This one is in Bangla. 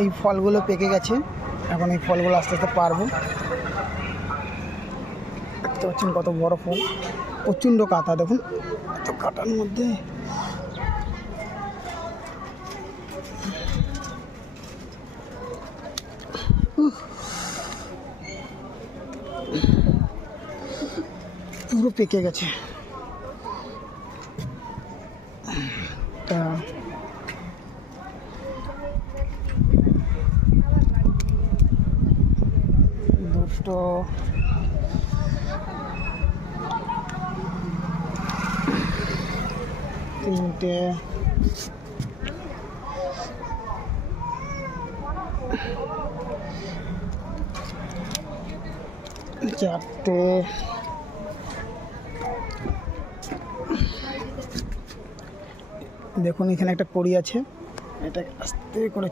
এই ফলগুলো পেকে গেছে, এখন এই ফলগুলো আস্তে আস্তে পারবো। দেখতে পাচ্ছেন কত বড় ফল, প্রচণ্ড কাঁটা, দেখুন এত কাঁটার মধ্যে। পুরো পেকে গেছে। তা দুটো, তিনটে, চারটে, দেখুন এখানে একটা কড়ি আছে, এটা আস্তে করে